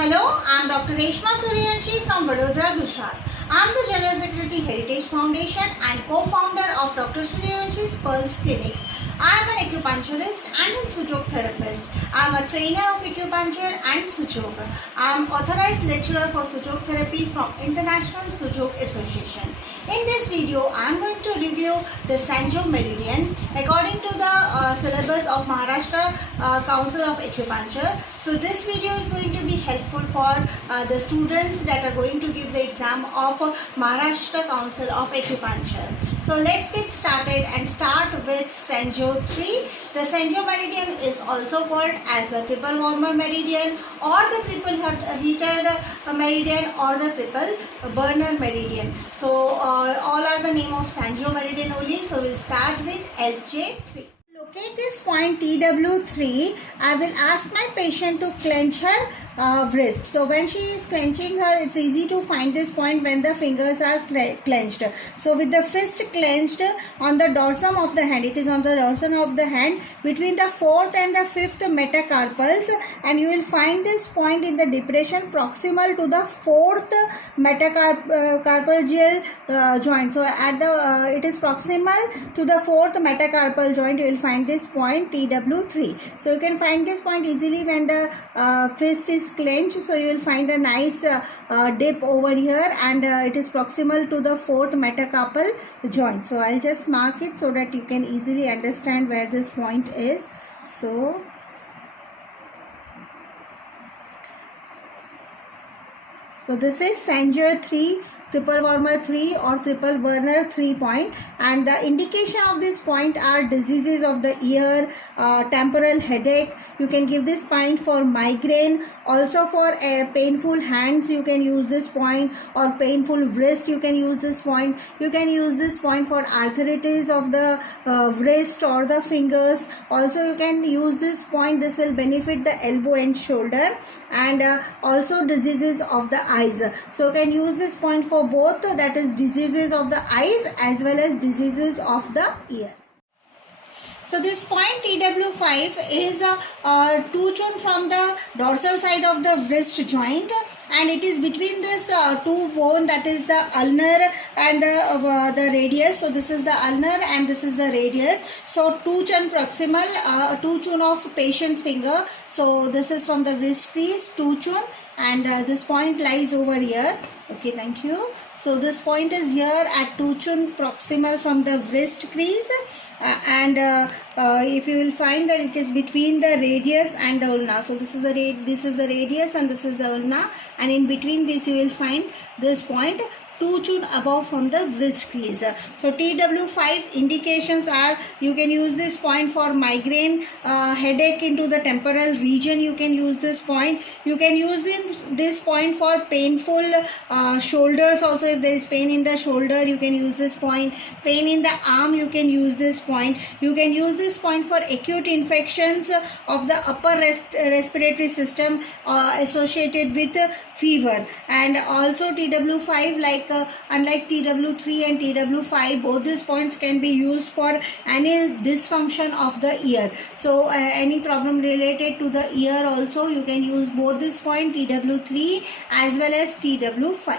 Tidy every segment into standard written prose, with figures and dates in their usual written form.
Hello, I am Dr. Reshma Suryanshi from Vadodara, Gujarat. I am the General Secretary Heritage Foundation and co-founder of Dr. Suryanshi's Pulse Clinics. I am an acupuncturist and a Suchok therapist. I am a trainer of acupuncture and Suchok. I am authorized lecturer for Suchok therapy from International Suchok Association. In this video, I am going to review the Sanjo Meridian according to the syllabus of Maharashtra Council of Acupuncture. So this video is going to be helpful for the students that are going to give the exam of Maharashtra Council of Acupuncture. So let's get started and start with Sanjo 3. The Sanjo Meridian is also called as the triple warmer meridian or the triple heated meridian or the triple burner meridian. So all are the name of Sanjo Meridian only. So we'll start with SJ3. Locate this point TW3. I will ask my patient to clench her wrist. So when she is clenching her, it's easy to find this point when the fingers are clenched. So with the fist clenched on the dorsum of the hand, it is on the dorsum of the hand between the fourth and the fifth metacarpals, and you will find this point in the depression proximal to the fourth metacarpal joint. So at the it is proximal to the fourth metacarpal joint. You will find this point TW3. So you can find this point easily when the fist is clenched. So you will find a nice dip over here, and it is proximal to the fourth metacarpal joint. So I'll just mark it so that you can easily understand where this point is. So this is Sanjo 3, triple warmer 3 or triple burner 3 point, and the indication of this point are diseases of the ear, temporal headache. You can give this point for migraine, also for painful hands you can use this point, or painful wrist you can use this point. You can use this point for arthritis of the wrist or the fingers. Also you can use this point. This will benefit the elbow and shoulder, and also diseases of the eyes. So you can use this point for both, that is diseases of the eyes as well as diseases of the ear. So this point TW5 is two chun from the dorsal side of the wrist joint, and it is between this two bone, that is the ulnar and the radius. So this is the ulnar and this is the radius. So two chun proximal, two chun of patient's finger. So this is from the wrist crease, two chun, and this point lies over here. Okay, thank you. So this point is here at two chun proximal from the wrist crease, and if you will find that it is between the radius and the ulna. So this is the radius and this is the ulna, and in between this you will find this point two chun above from the wrist crease. So TW5 indications are, you can use this point for migraine, headache into the temporal region. You can use this point. You can use this point for painful shoulders also. If there is pain in the shoulder, you can use this point. Pain in the arm, you can use this point. You can use this point for acute infections of the upper respiratory system associated with fever. And also TW5, unlike TW3 and TW5, both these points can be used for any dysfunction of the ear. So any problem related to the ear also, you can use both this point TW3 as well as TW5.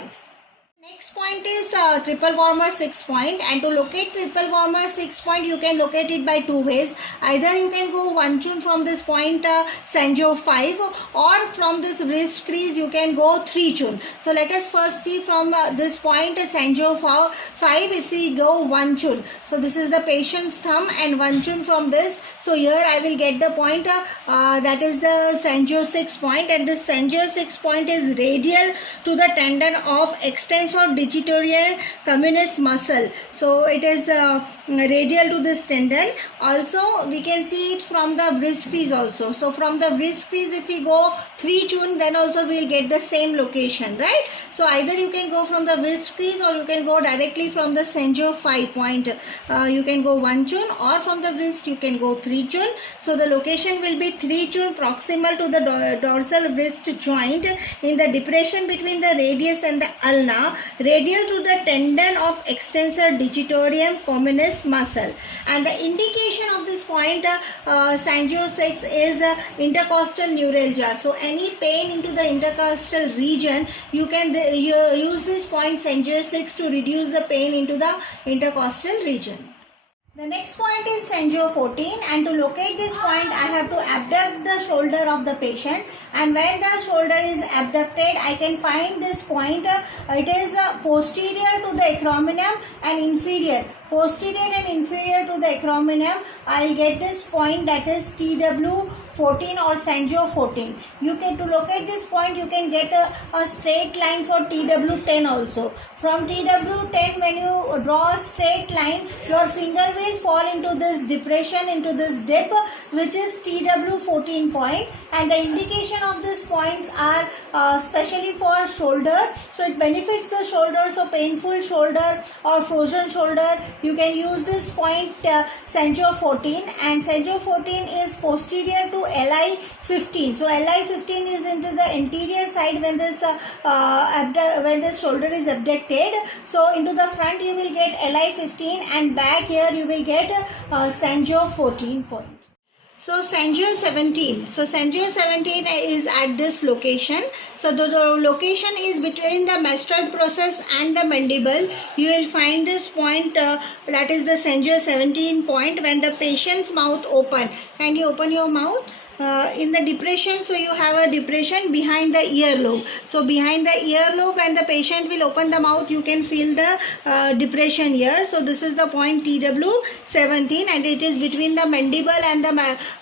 Next point is triple warmer 6 point, and to locate triple warmer 6 point, you can locate it by two ways. Either you can go one chun from this point Sanjo 5, or from this wrist crease you can go 3 chun. So let us first see from this point Sanjo 5, if we go 1 chun. So this is the patient's thumb, and 1 chun from this. So here I will get the point that is the Sanjo 6 point, and this Sanjo 6 point is radial to the tendon of extensor digitoria communis muscle. So it is radial to this tendon. Also we can see it from the wrist crease also. So from the wrist crease if we go 3 chun, then also we will get the same location, right? So either you can go from the wrist crease or you can go directly from the Sanjo 5 point. You can go 1 chun, or from the wrist you can go 3 chun. So the location will be 3 chun proximal to the dorsal wrist joint in the depression between the radius and the ulna, radial to the tendon of extensor digitorum communis muscle. And the indication of this point Sanjo 6 is intercostal neuralgia. So any pain into the intercostal region, you can use this point Sanjo 6 to reduce the pain into the intercostal region. The next point is Sanjo 14, and to locate this point I have to abduct the shoulder of the patient, and when the shoulder is abducted I can find this point. It is posterior to the acromion and inferior. Posterior and inferior to the acromion, I will get this point, that is TW14 or Sanjo 14. You can, to locate this point, you can get a straight line for TW10 also. From TW10, when you draw a straight line, your finger will fall into this depression, into this dip, which is TW14 point, and the indication of these points are especially for shoulder. So it benefits the shoulder. So painful shoulder or frozen shoulder, you can use this point Sanjo 14, and Sanjo 14 is posterior to LI 15. So LI 15 is into the anterior side when this shoulder is abducted. So into the front you will get LI 15, and back here you will get Sanjo 14 point. So Sanjo 17. So Sanjo 17 is at this location. So the location is between the mastoid process and the mandible. You will find this point, that is the Sanjo 17 point, when the patient's mouth open. Can you open your mouth? In the depression, so you have a depression behind the earlobe. So behind the earlobe, when the patient will open the mouth, you can feel the depression here. So this is the point TW17, and it is between the mandible and the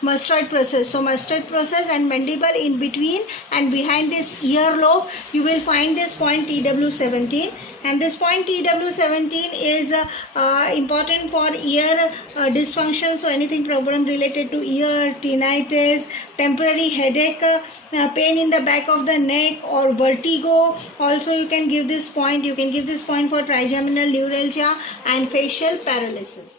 mastoid process. So mastoid process and mandible, in between and behind this earlobe, you will find this point TW17. And this point TW17 is important for ear dysfunction. So anything problem related to ear, tinnitus, temporary headache, pain in the back of the neck, or vertigo. Also you can give this point. You can give this point for trigeminal neuralgia and facial paralysis.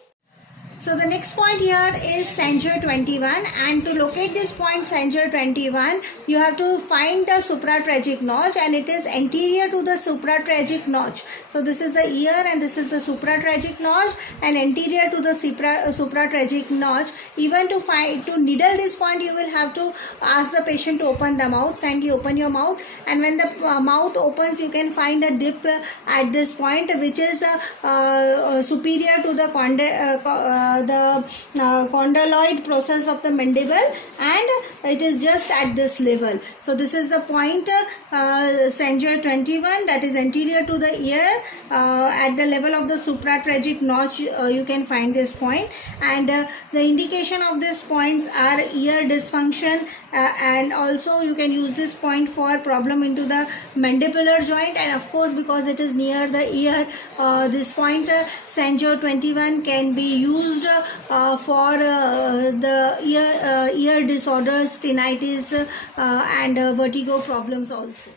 So the next point here is Sanjo 21, and to locate this point Sanjo 21, you have to find the supratracheal notch, and it is anterior to the supratracheal notch. So this is the ear and this is the supratracheal notch, and anterior to the supratracheal notch. Even to needle this point, you will have to ask the patient to open the mouth. Kindly open your mouth, and when the mouth opens, you can find a dip at this point, which is superior to the condyloid process of the mandible, and it is just at this level. So this is the point Sanjo 21, that is anterior to the ear, at the level of the supratracheal notch. You can find this point, and the indication of these points are ear dysfunction, and also you can use this point for problem into the mandibular joint, and of course because it is near the ear, this point Sanjo 21 can be used for the ear disorders, tinnitus, and vertigo problems also.